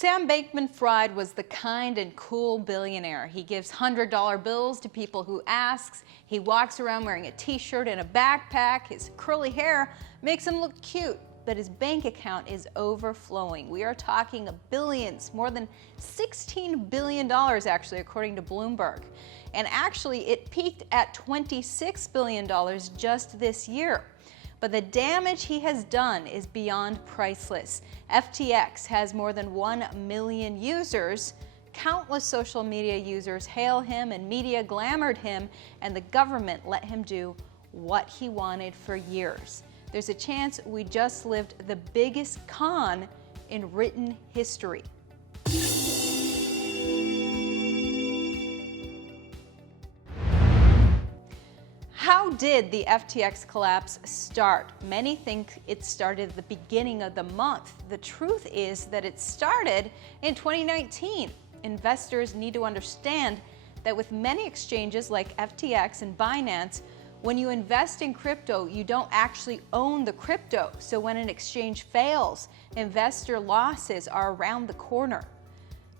Sam Bankman-Fried was the kind and cool billionaire. He gives $100 bills to people who ask. He walks around wearing a t-shirt and a backpack. His curly hair makes him look cute, but his bank account is overflowing. We are talking billions, more than $16 billion actually, according to Bloomberg. And actually, it peaked at $26 billion just this year. But the damage he has done is beyond priceless. FTX has more than 1 million users. Countless social media users hail him and media glamored him, and the government let him do what he wanted for years. There's a chance we just lived the biggest con in written history. How did the FTX collapse start? Many think it started at the beginning of the month. The truth is that it started in 2019. Investors need to understand that with many exchanges like FTX and Binance, when you invest in crypto, you don't actually own the crypto. So when an exchange fails, investor losses are around the corner.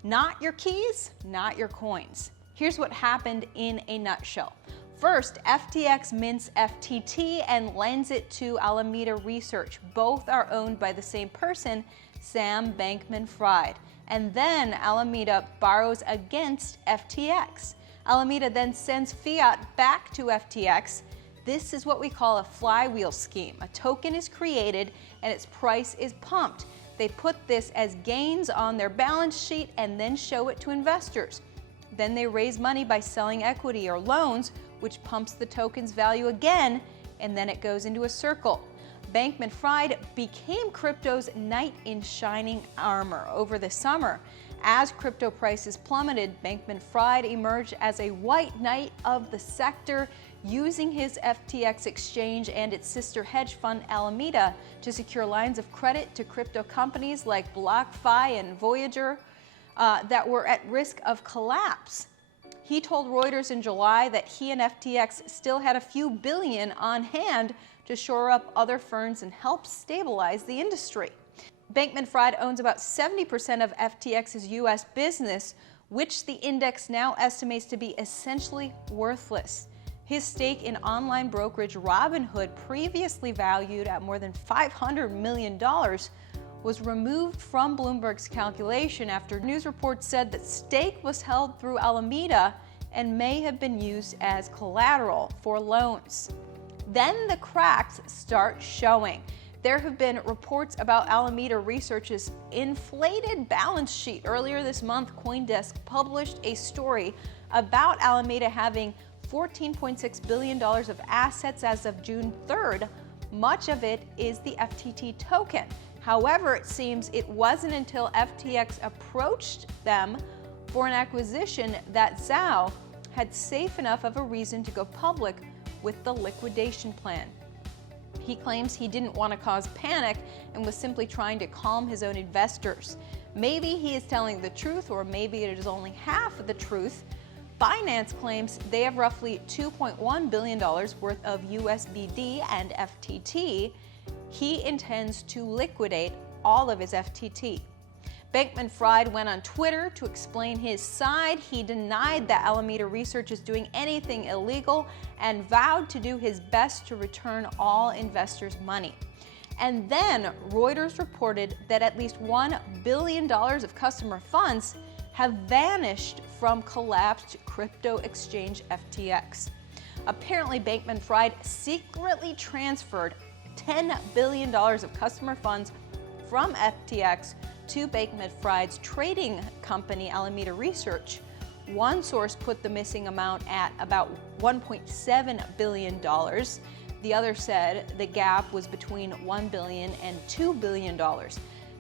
Not your keys, not your coins. Here's what happened in a nutshell. First, FTX mints FTT and lends it to Alameda Research. Both are owned by the same person, Sam Bankman-Fried. And then Alameda borrows against FTX. Alameda then sends fiat back to FTX. This is what we call a flywheel scheme. A token is created and its price is pumped. They put this as gains on their balance sheet and then show it to investors. Then they raise money by selling equity or loans, which pumps the token's value again, and then it goes into a circle. Bankman-Fried became crypto's knight in shining armor over the summer. As crypto prices plummeted, Bankman-Fried emerged as a white knight of the sector, using his FTX exchange and its sister hedge fund Alameda to secure lines of credit to crypto companies like BlockFi and Voyager that were at risk of collapse. He told Reuters in July that he and FTX still had a few billion on hand to shore up other firms and help stabilize the industry. Bankman-Fried owns about 70% of FTX's U.S. business, which the index now estimates to be essentially worthless. His stake in online brokerage Robinhood, previously valued at more than $500 million, was removed from Bloomberg's calculation after news reports said that stake was held through Alameda and may have been used as collateral for loans. Then the cracks start showing. There have been reports about Alameda Research's inflated balance sheet. Earlier this month, CoinDesk published a story about Alameda having $14.6 billion of assets as of June 3rd. Much of it is the FTT token. However, it seems it wasn't until FTX approached them for an acquisition that Zhao had safe enough of a reason to go public with the liquidation plan. He claims he didn't want to cause panic and was simply trying to calm his own investors. Maybe he is telling the truth, or maybe it is only half of the truth. Binance claims they have roughly $2.1 billion worth of USBD and FTT. He intends to liquidate all of his FTT. Bankman-Fried went on Twitter to explain his side. He denied that Alameda Research is doing anything illegal and vowed to do his best to return all investors' money. And then Reuters reported that at least $1 billion of customer funds have vanished from collapsed crypto exchange FTX. Apparently, Bankman-Fried secretly transferred $10 billion of customer funds from FTX to Bankman-Fried's trading company, Alameda Research. One source put the missing amount at about $1.7 billion. The other said the gap was between $1 billion and $2 billion.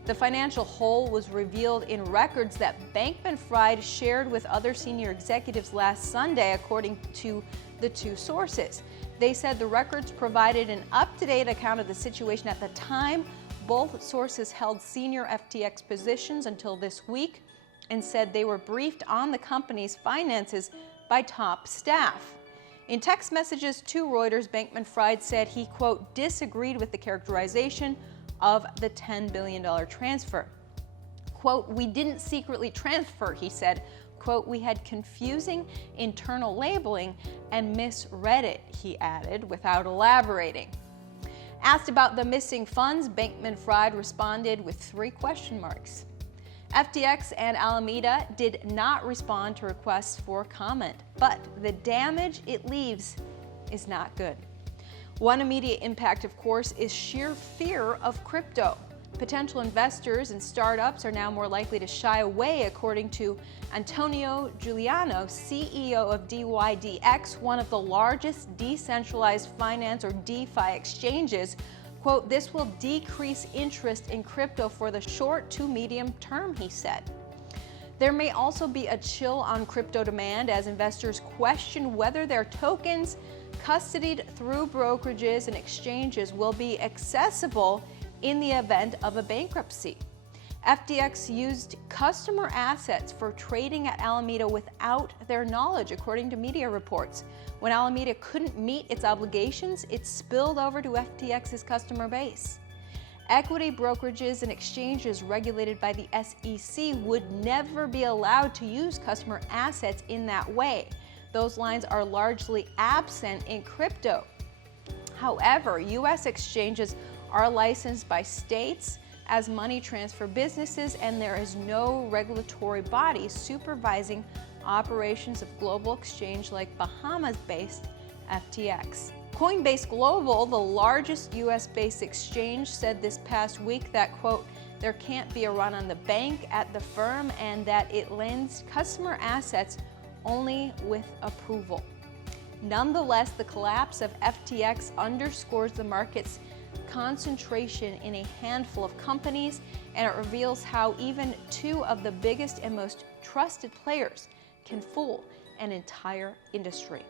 The financial hole was revealed in records that Bankman-Fried shared with other senior executives last Sunday, according to the two sources. They said the records provided an up-to-date account of the situation at the time. Both sources held senior FTX positions until this week and said they were briefed on the company's finances by top staff. In text messages to Reuters, Bankman-Fried said he, quote, disagreed with the characterization of the $10 billion transfer. Quote, "We didn't secretly transfer," he said. Quote, "We had confusing internal labeling and misread it," he added, without elaborating. Asked about the missing funds, Bankman-Fried responded with 3 question marks. FTX and Alameda did not respond to requests for comment, but the damage it leaves is not good. One immediate impact, of course, is sheer fear of crypto. Potential investors and startups are now more likely to shy away, according to Antonio Giuliano, CEO of DYDX, one of the largest decentralized finance or DeFi exchanges. Quote, "This will decrease interest in crypto for the short to medium term," he said. There may also be a chill on crypto demand as investors question whether their tokens, custodied through brokerages and exchanges, will be accessible in the event of a bankruptcy. FTX used customer assets for trading at Alameda without their knowledge, according to media reports. When Alameda couldn't meet its obligations, it spilled over to FTX's customer base. Equity brokerages and exchanges regulated by the SEC would never be allowed to use customer assets in that way. Those lines are largely absent in crypto. However, U.S. exchanges are licensed by states as money transfer businesses, and there is no regulatory body supervising operations of global exchange like Bahamas-based FTX. Coinbase Global, the largest U.S.-based exchange, said this past week that, quote, "There can't be a run on the bank at the firm and that it lends customer assets only with approval." Nonetheless, the collapse of FTX underscores the market's concentration in a handful of companies, and it reveals how even 2 of the biggest and most trusted players can fool an entire industry.